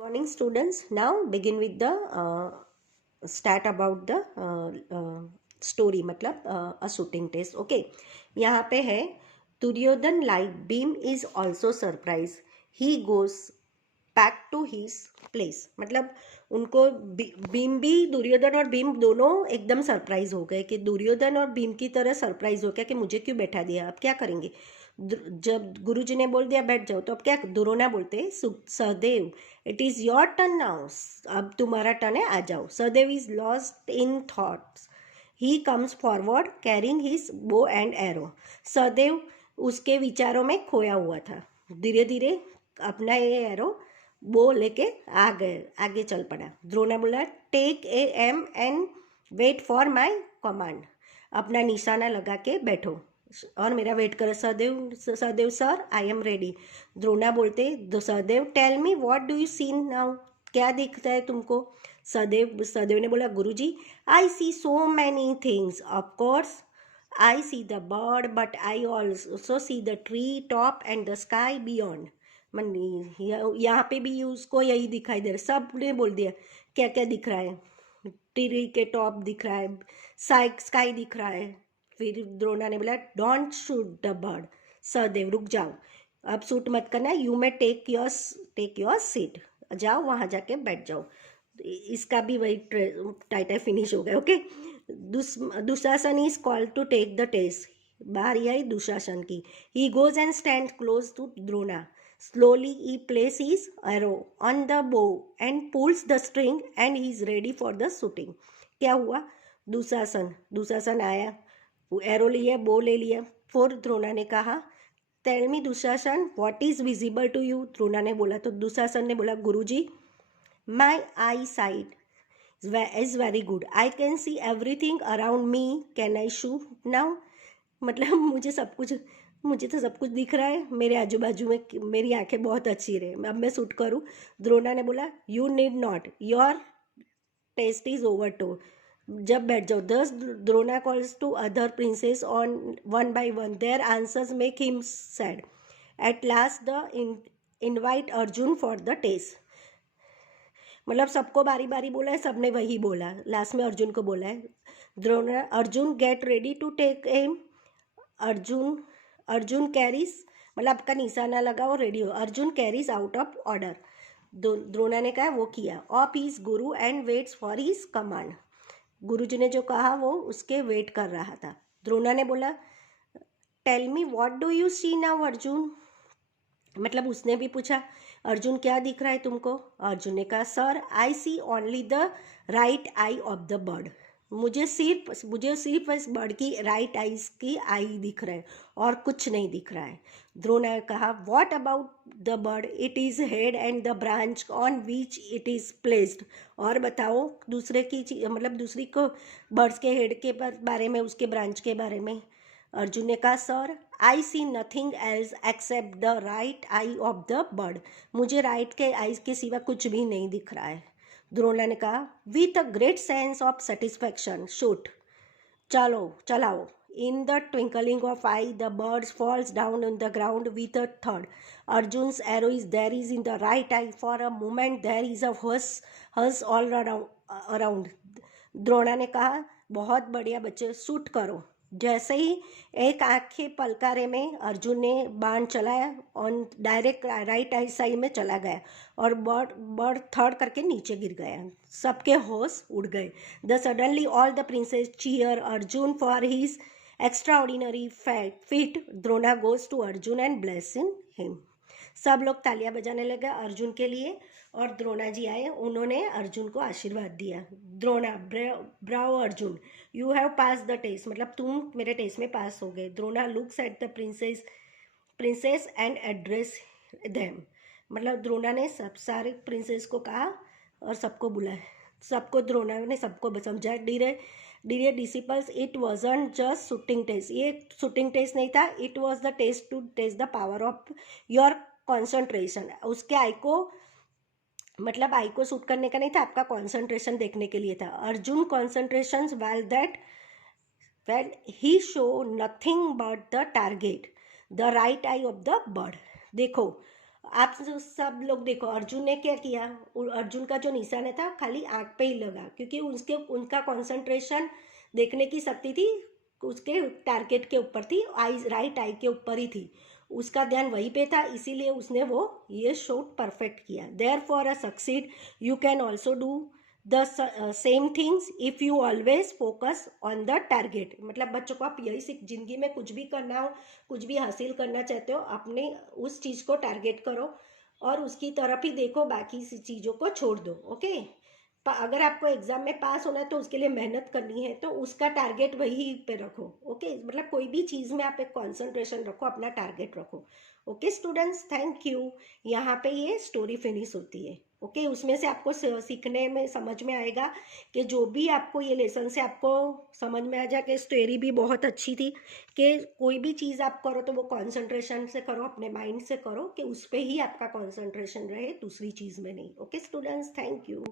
Morning students, now begin with the start about the story मतलब a shooting test. Okay, यहाँ पे है Duryodhan like beam is also surprised. He goes back to his place. मतलब उनको भीम भी दुर्योधन और भीम दोनों एकदम सरप्राइज हो गए कि दुर्योधन और भीम की तरह सरप्राइज हो गया कि मुझे क्यों बैठा दिया, अब क्या करेंगे। जब गुरुजी ने बोल दिया बैठ जाओ तो अब क्या द्रोणा बोलते Sahdev it is your turn now, अब तुम्हारा टर्न है, आ जाओ। Sahdev is lost in thoughts. He comes forward carrying his bow and arrow. Sahdev उसके विचारों में खोया हुआ था। धीरे धीरे अपना ये एरो बो लेके आगे चल पड़ा। द्रोणा बोला take a aim and wait for my command. अपना निशाना लगा के बैठो और मेरा वेट करो। Sahadev sir I am ready. Drona बोलते Sahadev tell me what do you see now, क्या दिखता है तुमको। सहदेव ने बोला गुरुजी I see so many things, of course I see the bird but I also see the tree top and the sky beyond. मन यहाँ पे भी उसको यही दिखाई दे रहा है। सब ने बोल दिया क्या क्या दिख रहा है, ट्री के टॉप दिख रहा है, स्काई दिख रहा है। फिर द्रोणा ने बोला don't shoot the bird. Sahdev रुक जाओ, अब शूट मत करना, you may take your seat, जाओ वहाँ जाके बैठ जाओ। इसका भी वही टाइटल फिनिश हो गया। Okay, Dushasan is called to take the test. बारी आई दुशासन की। He goes and stand close to Drona. Slowly he places his arrow on the bow and pulls the string and he is ready for the shooting. क्या हुआ, दुशासन आया, arrow लिया, बो ले लिया। फिर द्रोणा ने कहा tell me Dushasan what is visible to you. Drona ने बोला तो दुशासन ने बोला गुरुजी my eye sight is very good, I can see everything around me, can I shoot now. मतलब मुझे तो सब कुछ दिख रहा है, मेरे आजू बाजू में मेरी आंखें बहुत अच्छी रहे, अब मैं शूट करूँ। द्रोणा ने बोला you need not, your test is over too, जब बैठ जाओ। Thus Drona calls to other princes on one by one, their answers make him sad. At last the invite Arjun for the test. मतलब सबको बारी बारी बोला है, सबने वही बोला, लास्ट में अर्जुन को बोला है। Drona Arjun get ready to take aim. Arjun carries मतलब आपका निशाना लगा और रेडी हो। Arjun carries out of order. Drona ने कहा वो किया। Of his guru and waits for his command. गुरुजी ने जो कहा वो उसके वेट कर रहा था। द्रोणा ने बोला tell me what do you see now Arjun. मतलब उसने भी पूछा अर्जुन क्या दिख रहा है तुमको। अर्जुन ने कहा sir I see only the right eye of the bird. मुझे सिर्फ इस बर्ड की राइट आईज की आई दिख रहा है और कुछ नहीं दिख रहा है। द्रोणा ने कहा what about the bird, it is head and the branch on which it is placed. और बताओ दूसरे की मतलब दूसरी को बर्ड्स के हेड के बारे में, उसके ब्रांच के बारे में। अर्जुन ने कहा sir I see nothing else except the right eye of the bird. मुझे राइट के आईज के सिवा कुछ भी नहीं दिख रहा है। द्रोणा ने कहा with a great sense of satisfaction shoot, चलाओ। In the twinkling of eye the birds falls down on the ground with a थर्ड। Arjun's arrow is there is in the right eye, for a moment there is a hush all around. Drona ने कहा बहुत बढ़िया बच्चे, shoot करो। जैसे ही एक आँख के पलकारे में अर्जुन ने बाण चलाया और डायरेक्ट राइट आई साइड में चला गया और बर्ड थर्ड करके नीचे गिर गया। सबके होश उड़ गए। The suddenly all the princes cheer Arjun for his extraordinary feat. Drona goes to Arjun and bless in him. सब लोग तालियां बजाने लगे अर्जुन के लिए और द्रोणा जी आए, उन्होंने अर्जुन को आशीर्वाद दिया। Drona bravo Arjun, you have pass the test, मतलब तुम मेरे टेस्ट में पास हो गए। Drona looks at the princes and address them. मतलब द्रोणा ने सब सारे प्रिंसेस को कहा और सबको बुलाया, सबको द्रोणा ने सबको समझा dear disciples it wasn't just shooting test, ये शूटिंग टेस्ट नहीं था, it was the test to test the power of your concentration. उसके आई को शूट करने का नहीं था, आपका कॉन्सेंट्रेशन देखने के लिए था। Arjun concentration well he show nothing but the target, the right eye of the bird. देखो आप सब लोग देखो, अर्जुन ने क्या किया, अर्जुन का जो निशाना था खाली आंख पे ही लगा, क्योंकि उनका कंसंट्रेशन, देखने की शक्ति थी उसके टारगेट के ऊपर थी, आई राइट आई के ऊपर ही थी, उसका ध्यान वहीं पे था, इसीलिए उसने वो ये शॉट परफेक्ट किया। There for a succeed you can also do the same things if you always focus on the target. मतलब बच्चों को आप यही सीख, जिंदगी में कुछ भी करना हो, कुछ भी हासिल करना चाहते हो, अपने उस चीज़ को टारगेट करो और उसकी तरफ ही देखो, बाकी चीज़ों को छोड़ दो। ओके, अगर आपको एग्जाम में पास होना है तो उसके लिए मेहनत करनी है, तो उसका टारगेट वही पे रखो। ओके, मतलब कोई भी चीज़ में आप एक कंसंट्रेशन रखो, अपना टारगेट रखो। Okay students, thank you. यहाँ पे ये स्टोरी फिनिश होती है। ओके, उसमें से आपको सीखने में समझ में आएगा कि जो भी आपको ये लेसन से आपको समझ में आ जाए कि स्टोरी भी बहुत अच्छी थी, कि कोई भी चीज़ आप करो तो वो कंसंट्रेशन से करो, अपने माइंड से करो, कि उस पर ही आपका कंसंट्रेशन रहे, दूसरी चीज़ में नहीं। Okay students, thank you.